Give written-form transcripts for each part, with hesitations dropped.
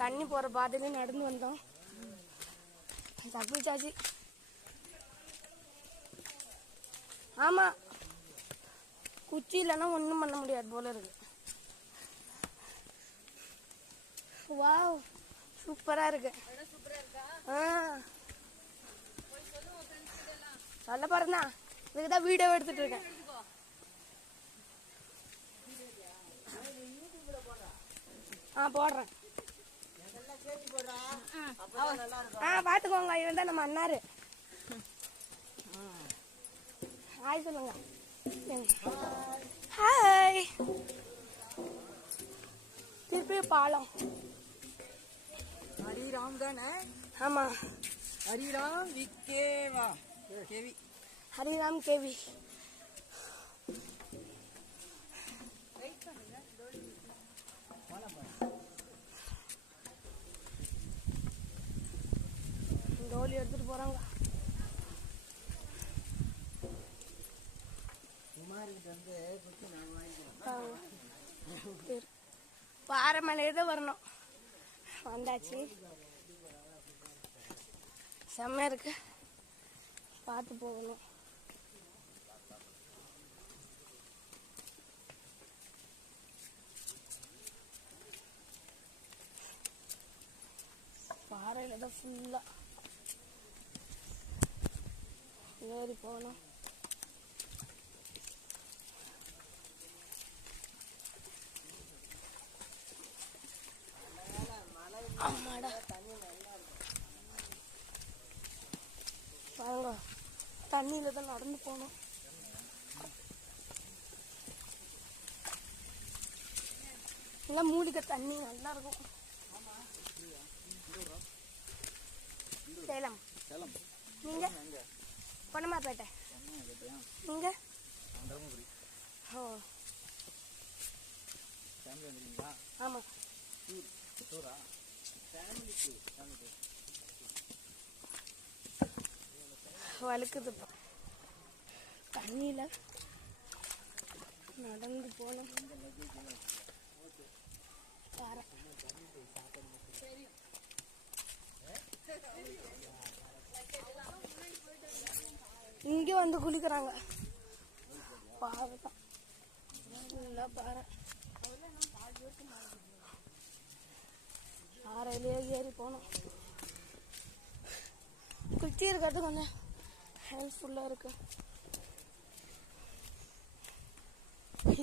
தண்ணி போற பாதையில நடந்து வந்தோம். தப்பிச்சாச்சு. ஆமா, குச்சி இல்லைன்னா ஒன்றும் பண்ண முடியாது போல இருக்கு. வாவ், சூப்பரா இருக்கு. சொல்ல பாருண்ணா, இதுக்குதான் வீடியோ எடுத்துட்டு இருக்கேன். போடுறேன். பாத்துக்கோங்க, இவன் தான் நம்ம அண்ணாரு. ஹாய் சொல்லுங்க. ஹாய். திருப்பி பாலம். ஹரிராம் தானே? ஆமா, ஹரிராம் விக்கேவா கேவி. ஹரிராம் கேவி. டோலி எடுத்துட்டு போறாங்க. பாறை மலையே தான் வரணும். வந்தாச்சு. செம்மையா இருக்கு, பார்த்து போகணும். பாறையில தான் ஃபுல்லா ஏறி போகணும். ஆமாடா, பாருங்க, தண்ணியில தான் நடந்து போகணும். எல்லாம் மூலிகை தண்ணி நல்லா இருக்கும். சேலம். நீங்க? பொன்னமாப்பேட்டை. நீங்க? ஆமா. வழுக்குது. தண்ணியில நடந்து போனோம். பாறை. இங்க வந்து குளிக்கிறாங்க. பாறை தான் பாறை. பாறையிலேயே ஏறி போனோம். குச்சி இருக்கிறது கொஞ்சம் ஹெல்ப்ஃபுல்லா இருக்கு.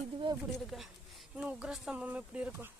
இதுவே இப்படி இருக்கு, இன்னும் உக்ரஸ்தம்பம் எப்படி இருக்கும்.